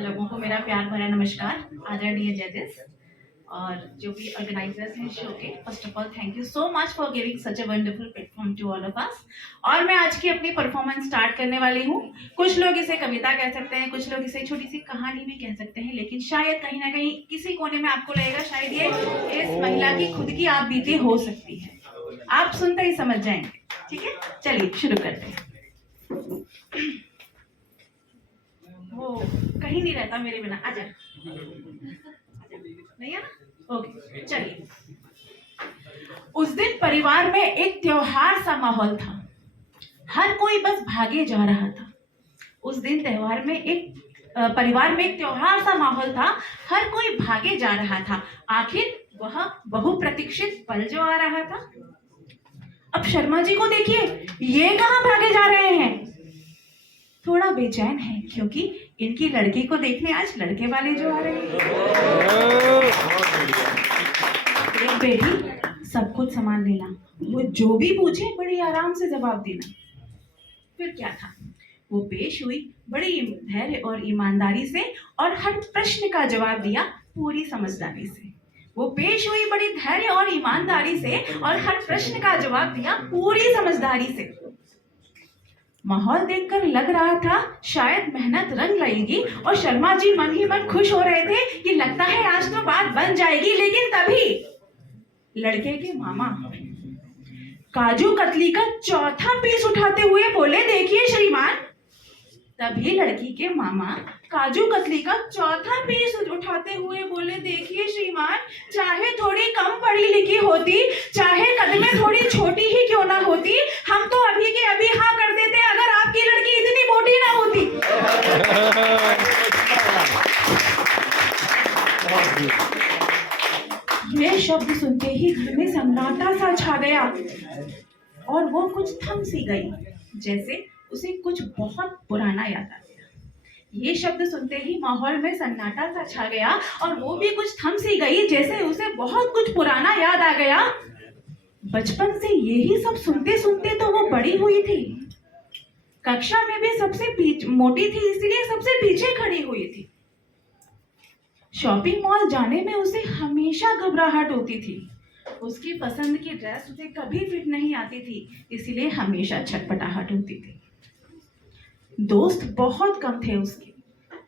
लोगों को मेरा प्यार भरा नमस्कार, आदरणीय जजेस और जो भी ऑर्गेनाइजर्स हैं शो के। First of all thank you so much for giving such a wonderful platform to all of us. और मैं आज की अपनी परफॉर्मेंस स्टार्ट करने वाली हूँ। कुछ लोग इसे कविता कह सकते हैं, कुछ लोग इसे छोटी सी कहानी भी कह सकते हैं, लेकिन शायद कहीं ना कहीं किसी कोने में आपको लगेगा शायद ये इस महिला की खुद की आप बीती हो सकती है। आप सुनते ही समझ जाएंगे। ठीक है, चलिए शुरू करते हैं। वो कहीं नहीं रहता मेरे बिना। आजा, नहीं है ना? ओके, चलिए। उस दिन परिवार में एक त्योहार सा माहौल था। हर कोई बस भागे जा रहा था। उस दिन परिवार में एक त्योहार सा माहौल था। हर कोई भागे जा रहा था। आखिर वह बहुप्रतीक्षित पल जो आ रहा था। अब शर्मा जी को देखिए, ये कहाँ भागे जा रहे हैं? थोड़ा बेचैन है क्योंकि इनकी लड़की को देखने आज लड़के वाले जो आ रहे हैं। एक बेटी, सब कुछ सामान लेना, वो जो भी पूछे बड़ी आराम से जवाब देना। फिर क्या था, वो पेश हुई बड़ी धैर्य और ईमानदारी से और हर प्रश्न का जवाब दिया पूरी समझदारी से। वो पेश हुई बड़ी धैर्य और ईमानदारी से और हर प्रश्न का जवाब दिया पूरी समझदारी से। माहौल देखकर लग रहा था शायद मेहनत रंग लाएगी और शर्मा जी मन ही मन खुश हो रहे थे कि लगता है आज तो बात बन जाएगी। लेकिन तभी लड़के के मामा काजू कतली का चौथा पीस उठाते हुए बोले, देखिए श्रीमान। तभी लड़की के मामा काजू कतली का चौथा पीस उठाते हुए बोले, देखिए श्रीमान, चाहे थोड़ी कम पढ़ी लिखी होती, चाहे कदमें थोड़ी छोटी ही क्यों ना होती, हम तो अभी के अभी हाँ कर देते अगर आपकी लड़की इतनी मोटी ना होती। ये शब्द सुनते ही घर में सन्नाटा सा छा गया और वो कुछ थम सी गई, जैसे उसे कुछ बहुत पुराना याद आ गया। ये शब्द सुनते ही माहौल में सन्नाटा सा छा गया और वो भी कुछ थम सी गई, जैसे उसे बहुत कुछ पुराना याद आ गया। बचपन से यही सब सुनते सुनते तो वो बड़ी हुई थी। कक्षा में भी सबसे मोटी थी, इसलिए सबसे पीछे खड़ी हुई थी। शॉपिंग मॉल जाने में उसे हमेशा घबराहट होती थी। उसकी पसंद की ड्रेस उसे कभी फिट नहीं आती थी, इसीलिए हमेशा छटपटाहट होती थी। दोस्त बहुत कम थे उसके,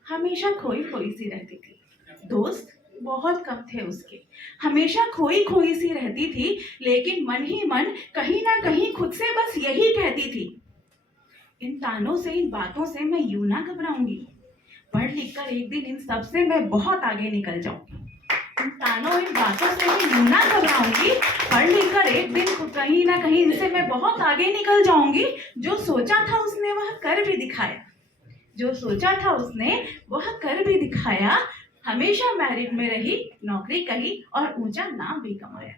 हमेशा खोई खोई सी रहती थी। दोस्त बहुत कम थे उसके, हमेशा खोई खोई सी रहती थी, लेकिन मन ही मन कहीं ना कहीं खुद से बस यही कहती थी, इन तानों से, इन बातों से मैं यूं ना घबराऊंगी। पढ़ लिख कर एक दिन इन सब से मैं बहुत आगे निकल जाऊंगी। इन तानों, इन बातों से मैं यूं ना घबराऊंगी। पढ़ लिख कर एक दिन कहीं ना कहीं इनसे मैं बहुत आगे निकल जाऊंगी। जो सोचा था उसने वह कर भी दिखाया। जो सोचा था उसने वह कर भी दिखाया। हमेशा मैरिट में रही, नौकरी करी और ऊंचा नाम भी कमाया।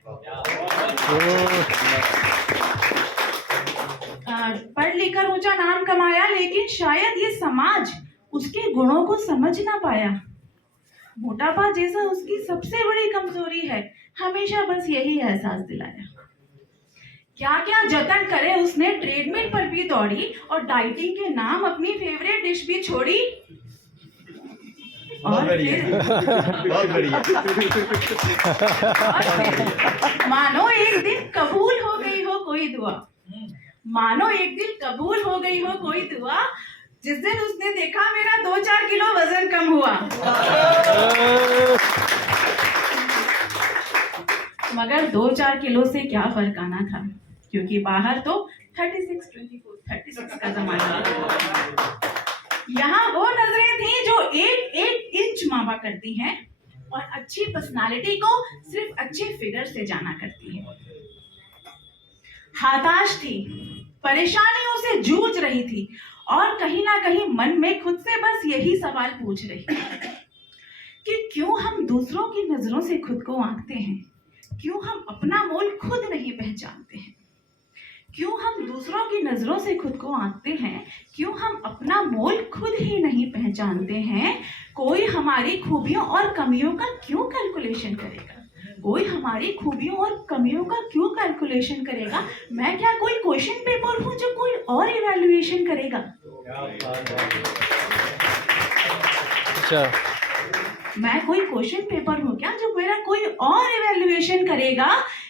पढ़ लिख कर ऊंचा नाम कमाया, लेकिन शायद ये समाज उसके गुणों को समझ ना पाया। मोटापा जैसा उसकी सबसे बड़ी कमजोरी है, हमेशा बस यही एहसास दिलाया। क्या क्या जतन करे उसने, ट्रेडमिल पर भी दौड़ी और डाइटिंग के नाम अपनी फेवरेट डिश भी छोड़ी। और फिर मानो एक दिन कबूल हो गई हो कोई दुआ। मानो एक दिन कबूल हो गई हो कोई दुआ, जिस दिन उसने देखा मेरा 2-4 किलो वजन कम हुआ। मगर 2-4 किलो से क्या फर्क आना था, क्योंकि बाहर तो 36 का जमाना था। यहाँ वो नजरें थी जो 1-1 इंच मापा करती हैं और अच्छी पर्सनालिटी को सिर्फ अच्छे फिगर से जाना करती है। हताश थी, परेशानियों से जूझ रही थी और कहीं ना कहीं मन में खुद से बस यही सवाल पूछ रही कि क्यों हम दूसरों की नजरों से खुद को आंकते हैं, क्यों हम अपना मोल खुद नहीं पहचानते हैं, क्यों हम दूसरों की नजरों से खुद को आंकते हैं, क्यों हम अपना मोल खुद ही नहीं पहचानते हैं। कोई हमारी खूबियों और कमियों का क्यों कैलकुलेशन करेगा, कोई हमारी खूबियों और कमियों का क्यों कैलकुलेशन करेगा। मैं क्या कोई क्वेश्चन पेपर हूं जो कोई और इवैल्यूएशन करेगा। अच्छा, मैं कोई क्वेश्चन पेपर हूँ क्या जो मेरा कोई और इवैल्यूएशन करेगा?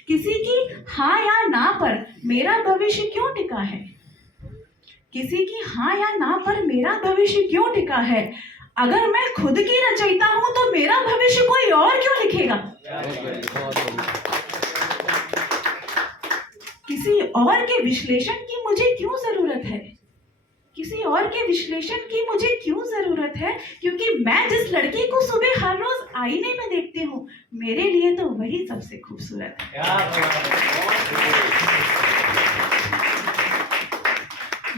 किसी की हाँ या ना पर मेरा भविष्य क्यों टिका है? किसी की हाँ या ना पर मेरा भविष्य क्यों टिका है? अगर मैं खुद की रचयिता हूं तो मेरा भविष्य कोई और क्यों लिखेगा? किसी और के विश्लेषण की मुझे क्यों जरूरत है? किसी और के विश्लेषण की मुझे क्यों जरूरत है? क्योंकि मैं जिस लड़की को सुबह हर रोज आईने में देखती हूँ, मेरे लिए तो वही सबसे खूबसूरत है।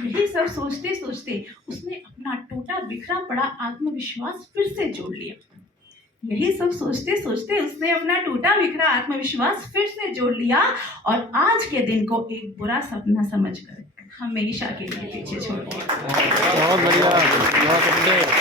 यही सब सोचते सोचते उसने अपना टूटा बिखरा पड़ा आत्मविश्वास फिर से जोड़ लिया। यही सब सोचते सोचते उसने अपना टूटा बिखरा आत्मविश्वास फिर से जोड़ लिया और आज के दिन को एक बुरा सपना समझकर हमेशा के लिए पीछे छोड़ दिया। बहुत बढ़िया, बहुत अच्छे।